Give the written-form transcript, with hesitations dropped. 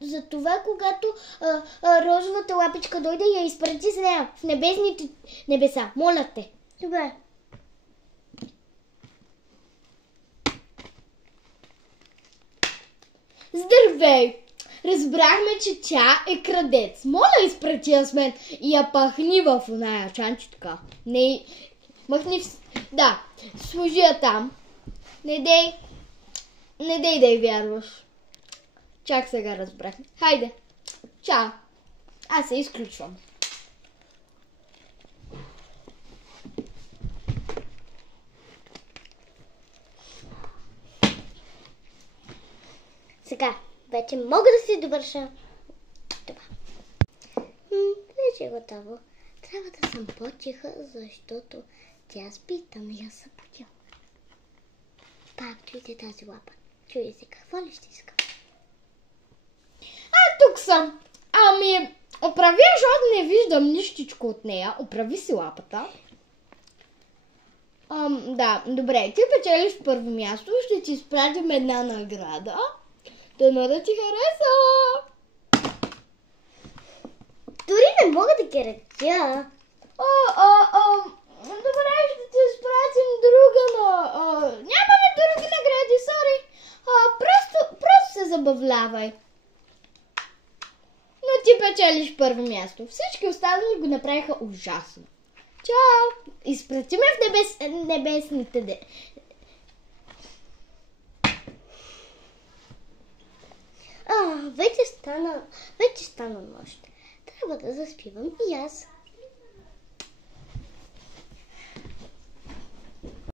Затова, когато розовата лапичка дойде, я изпрати с нея в небесните небеса. Моля те. Добре. Здравей! Разбрахме, че тя е крадец. Моля, изпрати я с мен и я пахни в оная чанчетка. Не, махни в... Да, сложи я там. Не дей да й вярваш. Чак сега разбрахме. Хайде. Чао. Аз се изключвам. Сега, вече мога да си довърша това. Вече е готово. Трябва да съм по-тиха, защото тя спи, да не я събудя. Пак чуйте тази лапа. Чуй се, какво ли ще искам? Тук съм. Ами, оправи, защото не виждам нищичко от нея. Оправи си лапата. Да, добре. Ти печелиш първо място. Ще ти изпратим една награда. Дано да ти хареса. Дори не мога да ги реча. Добре, ще ти изпратим друга, но нямаме други награди, сори. Просто се забавлявай. Но ти печелиш първо място. Всички останали го направиха ужасно. Чао! Изпратиме в небесните Вече стана нощ. Трябва да заспивам и аз.